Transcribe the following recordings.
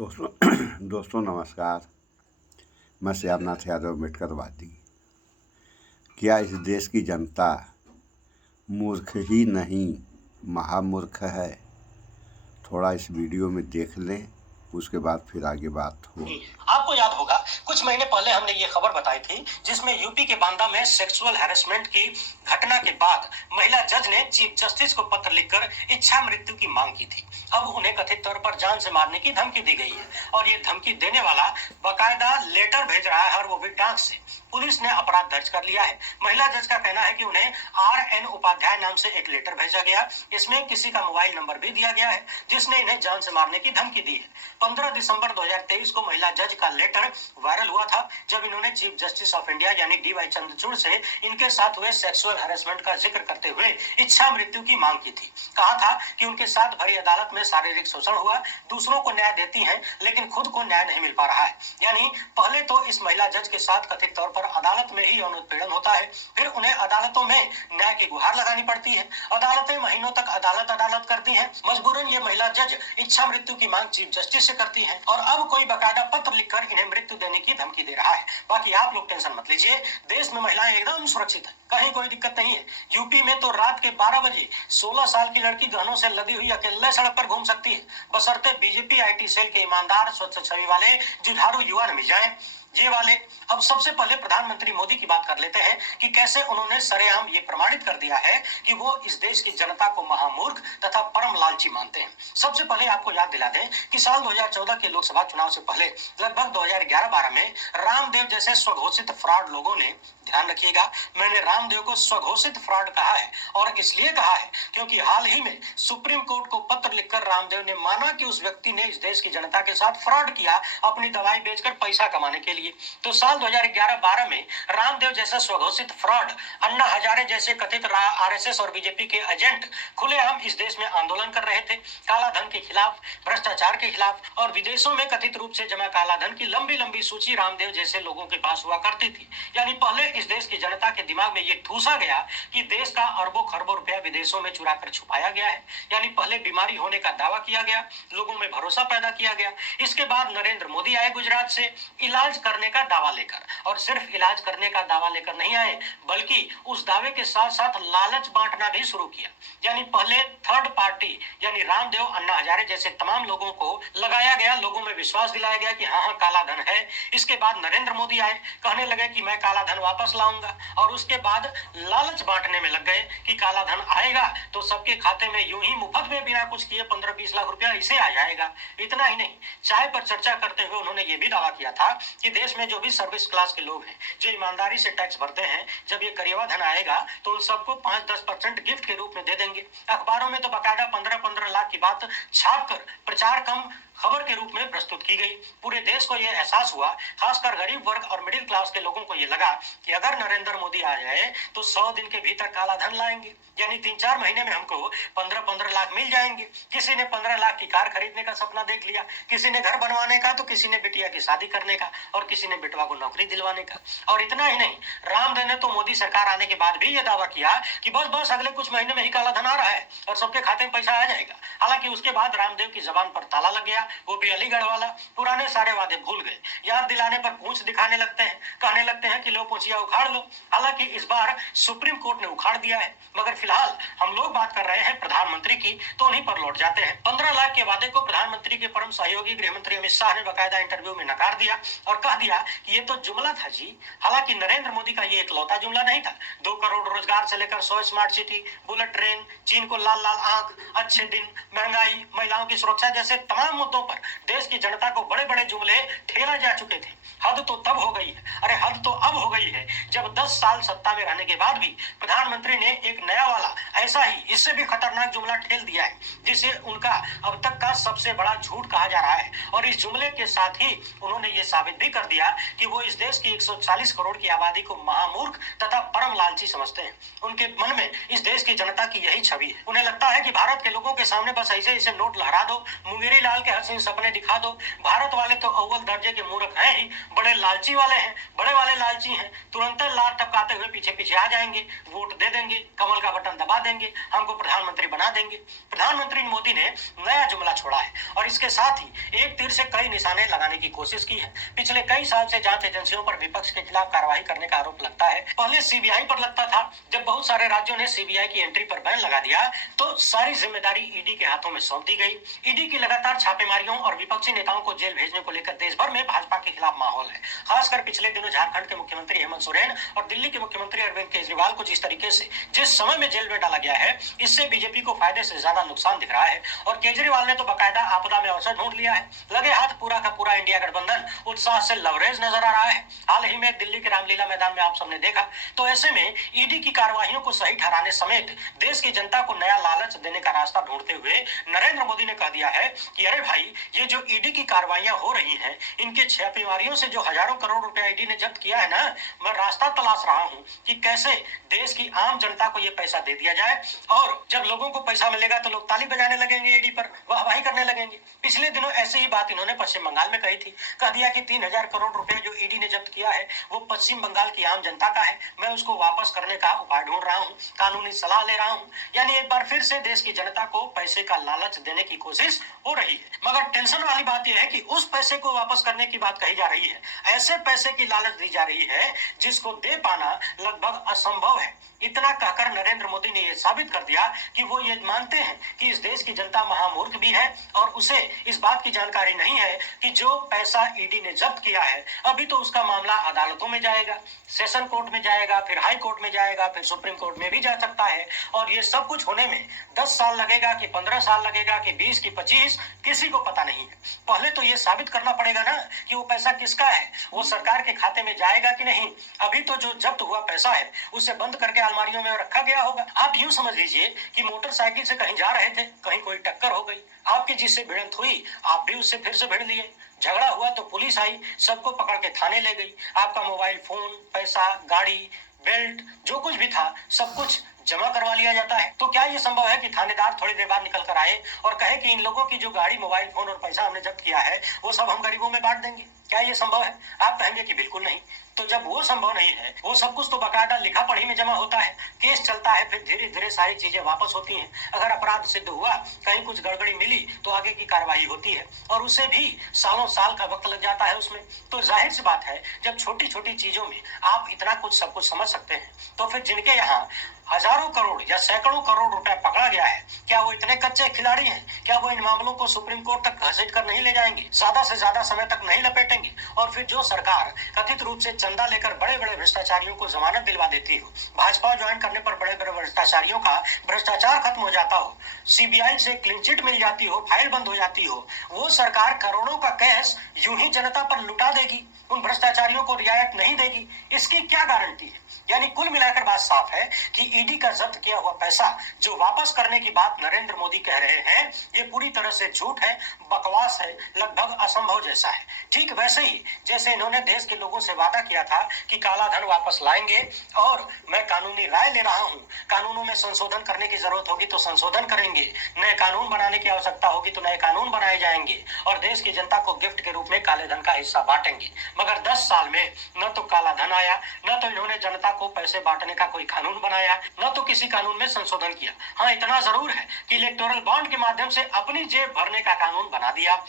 दोस्तों दोस्तों नमस्कार। मैं श्यामनाथ यादव मेटकरवादी। क्या इस देश की जनता मूर्ख ही नहीं महामूर्ख है? थोड़ा इस वीडियो में देख लें, उसके बाद फिर आगे बात हो। आपको याद होगा कुछ महीने पहले हमने ये खबर बताई थी जिसमें यूपी के बांदा में सेक्सुअल हैरेसमेंट की घटना के बाद महिला जज ने चीफ जस्टिस को पत्र लिखकर इच्छा मृत्यु की मांग की थी। अब उन्हें कथित तौर पर जान से मारने की धमकी दी गई है और ये धमकी देने वाला बाकायदा लेटर भेज रहा है और वो भी डाक से। पुलिस ने अपराध दर्ज कर लिया है। महिला जज का कहना है कि उन्हें RN उपाध्याय नाम से एक लेटर भेजा गया। इसमें किसी का मोबाइल नंबर भी दिया गया है जिसने इन्हें जान से मारने की धमकी दी है। 15 दिसंबर 2023 को महिला जज का लेटर वायरल हुआ था जब इन्होंने चीफ जस्टिस ऑफ इंडिया यानी DY चंद्रचूड़ से इनके साथ हुए सेक्सुअल हैरेसमेंट का जिक्र करते हुए इच्छा मृत्यु की मांग की थी। कहा था कि उनके साथ भरी अदालत में शारीरिक शोषण हुआ, दूसरों को न्याय देती हैं लेकिन खुद को न्याय नहीं मिल पा रहा है। यानी पहले तो इस महिला जज के साथ कथित तौर पर अदालत में ही यौन उत्पीड़न होता है, फिर उन्हें अदालतों में न्याय की गुहार लगानी पड़ती है। अदालतें महीनों तक अदालत करती हैं। मजबूरन ये महिला जज इच्छा मृत्यु की मांग चीफ जस्टिस से करती है और अब कोई बकायदा पत्र लिखकर इन्हें मृत्यु देने की धमकी दे रहा है। बाकी आप लोग टेंशन मत लीजिए, देश में महिलाएं एकदम सुरक्षित है, कहीं कोई दिक्कत नहीं है। यूपी में तो रात के 12 बजे 16 साल की लड़की गहनों से लदी हुई अकेले सड़क पर घूम सकती है, बशर्ते बीजेपी IT सेल के ईमानदार स्वच्छ छवि वाले जुझारू युवा न मिल जाए। ये वाले अब सबसे पहले प्रधानमंत्री मोदी की बात कर लेते हैं कि कैसे उन्होंने सरेआम ये प्रमाणित कर दिया है कि वो इस देश की जनता को महामूर्ख तथा परम लालची मानते हैं। सबसे पहले आपको याद दिला दें कि साल 2014 के लोकसभा चुनाव से पहले लगभग 2011-12 में रामदेव जैसे स्वघोषित फ्रॉड लोगों ने, ध्यान रखिएगा मैंने रामदेव को स्वघोषित फ्रॉड कहा है और इसलिए कहा है क्योंकि हाल ही में सुप्रीम कोर्ट को पत्र लिखकर रामदेव ने माना कि उस व्यक्ति ने इस देश की जनता के साथ फ्रॉड किया अपनी दवाई बेचकर पैसा कमाने के लिए। तो साल 2011-12 में रामदेव जैसा स्वघोषित फ्रॉड, अन्ना हजारे जैसे कथित RSS और बीजेपी के एजेंट खुलेआम इस देश में आंदोलन कर रहे थे काला धन के खिलाफ, भ्रष्टाचार के खिलाफ, और विदेशों में कथित रूप से जमा काला धन की लंबी लंबी सूची रामदेव जैसे लोगों के पास हुआ करती थी। यानी पहले इस देश की जनता के दिमाग में ये ठूसा गया कि देश का अरबों खरबों रुपया विदेशों में चुरा कर छुपाया गया है। यानी पहले बीमारी होने का दावा किया गया, लोगों में भरोसा पैदा किया गया। इसके बाद नरेंद्र मोदी आए गुजरात से इलाज करने का दावा लेकर, और सिर्फ इलाज करने का दावा लेकर नहीं आए बल्कि उस दावे के साथ साथ लालच बांटना भी शुरू किया। यानी पहले थर्ड पार्टी यानी रामदेव, अन्ना हजारे जैसे तमाम लोगों को लगाया गया, लोगों में विश्वास दिलाया गया कि हाँ काला धन है। इसके बाद नरेंद्र मोदी आए, कहने लगे कि मैं काला धन वापस लाऊंगा, और उसके बाद लालच बांटने में लग गए कि काला धन आएगा तो सबके खाते में यूं ही मुफ्त में बिना कुछ किए 15-20 लाख रुपया इसे आ जाएगा। इतना ही नहीं, चाय पर चर्चा करते हुए उन्होंने ये भी दावा किया था कि देश में जो भी सर्विस क्लास के लोग हैं जो ईमानदारी से टैक्स भरते हैं, जब ये करियवा धन आएगा तो उन सबको 5-10% गिफ्ट के रूप में दे देंगे। अखबारों में तो बकायदा 15-15 लाख की बात छापकर प्रचार कम खबर के रूप में प्रस्तुत की गई। पूरे देश को यह एहसास हुआ, खासकर गरीब वर्ग और मिडिल क्लास के लोगों को यह लगा कि अगर नरेंद्र मोदी आ जाए तो 100 दिन के भीतर काला धन लाएंगे, यानी 3-4 महीने में हमको 15-15 लाख मिल जाएंगे। किसी ने 15 लाख की कार खरीदने का सपना देख लिया, किसी ने घर बनवाने का, तो किसी ने बिटिया की शादी करने का, और किसी ने बेटवा को नौकरी दिलवाने का। और इतना ही नहीं, रामदेव ने तो मोदी सरकार आने के बाद भी यह दावा किया कि बस अगले कुछ महीने में ही काला धन आ रहा है और सबके खाते में पैसा आ जाएगा। हालांकि उसके बाद रामदेव की जबान पर ताला लग गया, वो भी अलीगढ़ वाला। पुराने सारे वादे भूल गए, याद दिलाने पर पूंछ दिखाने लगते हैं, कहने लगते हैं कि लो पूंछिया उखाड़ लो। हालांकि इस बार सुप्रीम कोर्ट ने उखाड़ दिया है। मगर फिलहाल हम लोग बात कर रहे हैं प्रधानमंत्री की, तो उन्हीं पर लौट जाते हैं। 15 लाख के वादे को प्रधानमंत्री के परम सहयोगी गृह मंत्री अमित शाह ने बाकायदा इंटरव्यू में नकार दिया और कह दिया कि ये तो जुमला था जी। हालांकि नरेंद्र मोदी का ये एकलौता जुमला नहीं था। 2 करोड़ रोजगार से लेकर 100 स्मार्ट सिटी, बुलेट ट्रेन, चीन को लाल लाल आंख, अच्छे दिन, महंगाई, महिलाओं की सुरक्षा जैसे तमाम मुद्दों पर देश की जनता को बड़े बड़े जुमले ठेला जा चुके थे। हद तो तब हो गई है, अरे हद तो अब हो गई है जब 10 साल सत्ता में रहने के बाद भी प्रधानमंत्री ने एक नया वाला ऐसा ही इससे भी खतरनाक जुमला ठेल दिया है जिसे उनका अब तक का सबसे बड़ा झूठ कहा जा रहा है। और इस जुमले के साथ ही उन्होंने ये साबित भी कर दिया कि वो इस देश की 140 करोड़ की आबादी को महामूर्ख तथा परम लालची समझते हैं। उनके मन में इस देश की जनता की यही छवि है। उन्हें लगता है कि भारत के लोगों के सामने बस ऐसे ऐसे नोट लहरा दो, मुंगेरी लाल के हद हसीन सपने दिखा दो। भारत वाले तो अव्वल दर्जे के मूर्ख हैं ही, बड़े लालची वाले हैं, बड़े वाले लालची हैं। तुरंत लार टपकाते हुए पीछे पीछे आ जाएंगे, वोट दे देंगे, कमल का बटन दबा देंगे, हमको प्रधानमंत्री बना देंगे। प्रधानमंत्री मोदी ने नया जुमला छोड़ा है और इसके साथ ही एक तीर से कई निशाने लगाने की कोशिश की है। पिछले कई साल से जांच एजेंसियों पर विपक्ष के खिलाफ कार्रवाई करने का आरोप लगता है। पहले सीबीआई पर लगता था। जब बहुत सारे राज्यों ने सीबीआई की एंट्री पर बैन लगा दिया तो सारी जिम्मेदारी ईडी के हाथों में सौंप दी गई। ईडी की लगातार छापेमारियों और विपक्षी नेताओं को जेल भेजने को लेकर देश भर में भाजपा के खिलाफ माहौल है। खासकर पिछले दिनों झारखंड के मुख्यमंत्री हेमंत सोरेन और दिल्ली के मुख्यमंत्री अरविंद केजरीवाल को जिस तरीके से जिस समय में जेल में डाला गया है, इससे बीजेपी को फायदे से ज्यादा नुकसान दिख रहा है। और केजरीवाल ने तो बाकायदा आपदा में अवसर ढूंढ लिया है। लगे हाथ पूरा का पूरा इंडिया गठबंधन उत्साह से लवरेज नजर आ रहा है। हाल ही में दिल्ली के रामलीला मैदान में आप सबने देखा। तो ऐसे में ईडी की कार्रवाइयों को सही ठहराने समेत देश की जनता को नया लालच देने का रास्ता ढूंढते हुए नरेंद्र मोदी ने कह दिया है कि अरे भाई, ये जो ईडी की कार्रवाइयां हो रही हैं, इनके छापेमारियों से जो हजारों करोड़ रुपया ईडी ने जब्त किया है ना, मैं रास्ता तलाश रहा हूं कि कैसे देश की आम जनता को ये पैसा दे दिया जाए। और जब लोगों को पैसा मिलेगा तो लोग ताली बजाने लगेंगे, ईडी पर वाहवाही करने लगेंगे। पिछले दिनों ऐसे ही बात इन्होंने पश्चिम बंगाल में कही थी। कह दिया कि 3000 करोड़ रुपए जो ईडी ने जब्त किया है वो पश्चिम बंगाल की आम जनता का है, मैं उसको वापस करने का उपाय ढूंढ रहा हूं, कानूनी सलाह ले रहा हूं। यानी एक बार फिर से देश की जनता को पैसे का लालच देने की कोशिश हो रही है। मगर टेंशन वाली बात यह है कि उस पैसे को वापस करने की बात कही जा रही है, ऐसे पैसे की लालच दी जा रही है जिसको दे पाना लगभग असंभव है। इतना कहकर नरेंद्र मोदी ने यह साबित कर दिया कि वो ये मानते हैं कि इस देश की जनता महामूर्ख भी है और उसे इस बात की जानकारी नहीं है कि जो पैसा ईडी ने जब्त किया है अभी तो उसका मामला अदालतों में जाएगा, सेशन कोर्ट में जाएगा, फिर हाई कोर्ट में जाएगा, फिर सुप्रीम कोर्ट में भी जा सकता है। और ये सब कुछ होने में 10 साल लगेगा कि 15 साल लगेगा कि 20 की 25, किसी को पता नहीं है। पहले तो ये साबित करना पड़ेगा ना कि वो पैसा किसका है, वो सरकार के खाते में जाएगा कि नहीं। अभी तो जो जब्त हुआ पैसा है उसे बंद करके अलमारियों में रखा गया होगा। आप यूं समझ लीजिए कि मोटरसाइकिल से कहीं जा रहे थे, कहीं कोई टक्कर हो गई, आपकी जिससे भिड़ंत हुई आप भी उससे फिर से भिड़ लिए, झगड़ा हुआ तो पुलिस आई, सबको पकड़ के थाने ले गई, आपका मोबाइल फोन, पैसा, गाड़ी, बेल्ट, जो कुछ भी था सब कुछ जमा करवा लिया जाता है। तो क्या ये संभव है कि थानेदार थोड़ी देर बाद निकल कर आए और कहे कि इन लोगों की जो गाड़ी, मोबाइल फोन और पैसा हमने जब्त किया है वो सब हम गरीबों में बांट देंगे? क्या ये संभव है? आप कहेंगे कि बिल्कुल नहीं। तो जब वो संभव नहीं है, वो सब कुछ तो बकायदा लिखा पढ़ी में जमा होता है, केस चलता है, फिर धीरे धीरे सारी चीजें वापस होती हैं। अगर अपराध सिद्ध हुआ, कहीं कुछ गड़बड़ी मिली तो आगे की कार्रवाई होती है और उसे भी सालों साल का वक्त लग जाता है उसमें। तो जाहिर सी बात है, जब छोटी छोटी चीजों में आप इतना कुछ सब कुछ समझ सकते हैं तो फिर जिनके यहाँ हजारों करोड़ या सैकड़ों करोड़ रुपया पकड़ा गया है, क्या वो इतने कच्चे खिलाड़ी हैं? क्या वो इन मामलों को सुप्रीम कोर्ट तक घसीट कर नहीं ले जाएंगे, ज्यादा से ज्यादा समय तक नहीं लपेटेंगे? और फिर जो सरकार कथित रूप से चंदा लेकर बड़े बड़े भ्रष्टाचारियों को जमानत दिलवा देती हो, भाजपा ज्वाइन करने पर बड़े बड़े भ्रष्टाचारियों का भ्रष्टाचार खत्म हो जाता हो, सीबीआई से क्लीन चिट मिल जाती हो, फाइल बंद हो जाती हो, वो सरकार करोड़ों का कैश यूं ही जनता पर लुटा देगी, उन भ्रष्टाचारियों को रियायत नहीं देगी, इसकी क्या गारंटी है? यानी कुल मिलाकर बात साफ है कि ईडी का जब्त किया हुआ पैसा जो वापस करने की बात नरेंद्र मोदी कह रहे हैं, ये पूरी तरह से झूठ है, बकवास है, लगभग असंभव जैसा है। ठीक वैसे ही जैसे इन्होंने देश के लोगों से वादा किया था कि काला धन वापस लाएंगे और मैं कानूनी राय ले रहा हूं, कानूनों में संशोधन करने की जरूरत होगी तो संशोधन करेंगे, नए कानून बनाने की आवश्यकता होगी तो नए कानून बनाए जाएंगे और देश की जनता को गिफ्ट के रूप में काले धन का हिस्सा बांटेंगे। मगर 10 साल में न तो काला धन आया, न तो इन्होंने जनता को पैसे बांटने का कोई कानून बनाया, न तो किसी कानून में संशोधन किया। हाँ, इतना जरूर है कि इलेक्टोरल बॉन्ड के माध्यम से अपनी जेब भरने का कानून बना दिया।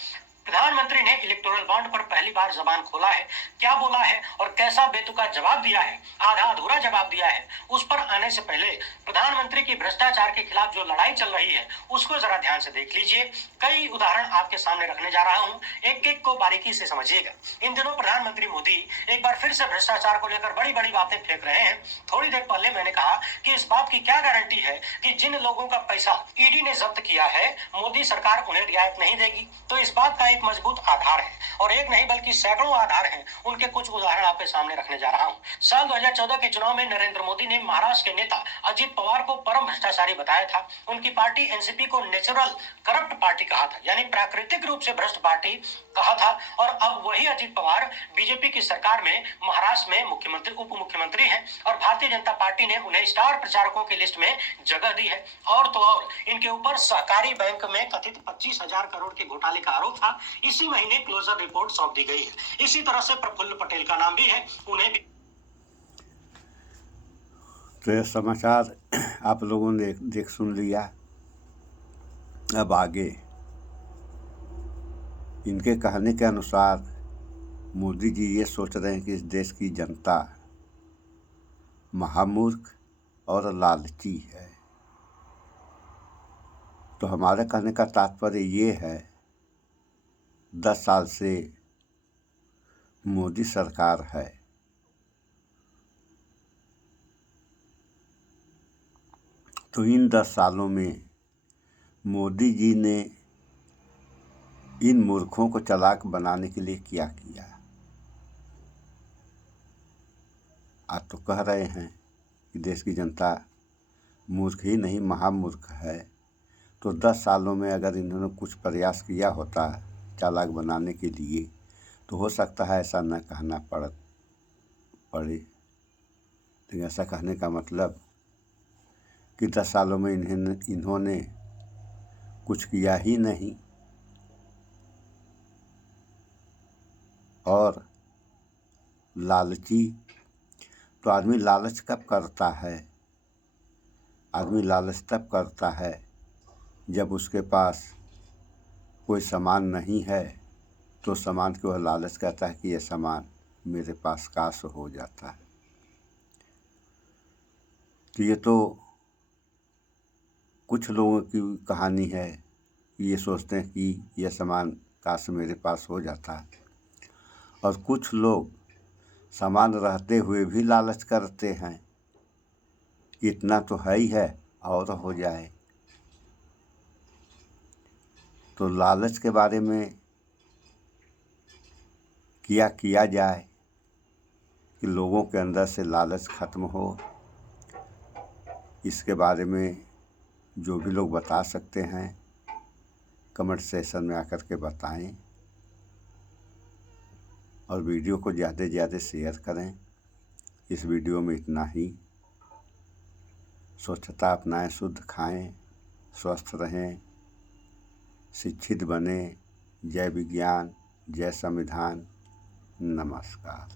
प्रधानमंत्री ने इलेक्टोरल बॉन्ड पर पहली बार जबान खोला है, क्या बोला है और कैसा बेतुका जवाब दिया है, आधा अधूरा जवाब दिया है, उस पर आने से पहले प्रधानमंत्री की भ्रष्टाचार के खिलाफ जो लड़ाई चल रही है उसको जरा ध्यान से देख लीजिए। कई उदाहरण आपके सामने रखने जा रहा हूं, एक एक को बारीकी से समझिएगा। इन दिनों प्रधानमंत्री मोदी एक बार फिर से भ्रष्टाचार को लेकर बड़ी बड़ी बातें फेंक रहे हैं। थोड़ी देर पहले मैंने कहा कि इस बात की क्या गारंटी है कि जिन लोगों का पैसा ईडी ने जब्त किया है मोदी सरकार उन्हें रियायत नहीं देगी। तो इस बात का एक मजबूत आधार है, और एक नहीं बल्कि सैकड़ों आधार हैं। उनके कुछ उदाहरण आपके सामने रखने जा रहा हूं। साल 2014 के चुनाव में नरेंद्र मोदी ने महाराष्ट्र के नेता अजित पवार को परम भ्रष्टाचारी बताया था। उनकी पार्टी एनसीपी को नेचुरल करप्ट पार्टी कहा था, यानी प्राकृतिक रूप से भ्रष्ट पार्टी कहा था। और अब वही अजित पवार बीजेपी की सरकार में महाराष्ट्र में मुख्यमंत्री, उप मुख्यमंत्री हैं, और भारतीय जनता पार्टी ने उन्हें स्टार प्रचारकों की लिस्ट में जगह दी है। और तो और इनके ऊपर सहकारी बैंक में कथित 25,000 करोड़ के घोटाले का आरोप था। इसी महीने क्लोजर रिपोर्ट सौंप दी गई है। इसी तरह से प्रफुल्ल पटेल का नाम भी है, उन्हें भी। तो यह समाचार आप लोगों ने देख सुन लिया। अब आगे इनके कहने के अनुसार मोदी जी ये सोच रहे हैं कि इस देश की जनता महामूर्ख और लालची है। तो हमारे कहने का तात्पर्य ये है, 10 साल से मोदी सरकार है, तो इन 10 सालों में मोदी जी ने इन मूर्खों को चालाक बनाने के लिए क्या किया। आप तो कह रहे हैं कि देश की जनता मूर्ख ही नहीं महामूर्ख है, तो 10 सालों में अगर इन्होंने कुछ प्रयास किया होता चालाक बनाने के लिए तो हो सकता है ऐसा न कहना पड़े। लेकिन ऐसा कहने का मतलब कि 10 सालों में इन्होंने कुछ किया ही नहीं। और लालची, तो आदमी लालच कब करता है? आदमी लालच तब करता है जब उसके पास कोई सामान नहीं है, तो सामान की वह लालच करता है कि यह सामान मेरे पास काश हो जाता है। तो ये तो कुछ लोगों की कहानी है कि ये सोचते हैं कि यह सामान काश मेरे पास हो जाता है, और कुछ लोग सामान रहते हुए भी लालच करते हैं, इतना तो है ही है और हो जाए। तो लालच के बारे में क्या किया जाए कि लोगों के अंदर से लालच खत्म हो, इसके बारे में जो भी लोग बता सकते हैं कमेंट सेक्शन में आकर के बताएं, और वीडियो को ज़्यादा से ज़्यादा शेयर करें। इस वीडियो में इतना ही। स्वच्छता अपनाएं, शुद्ध खाएं, स्वस्थ रहें, शिक्षित बने। जय विज्ञान, जय संविधान। नमस्कार।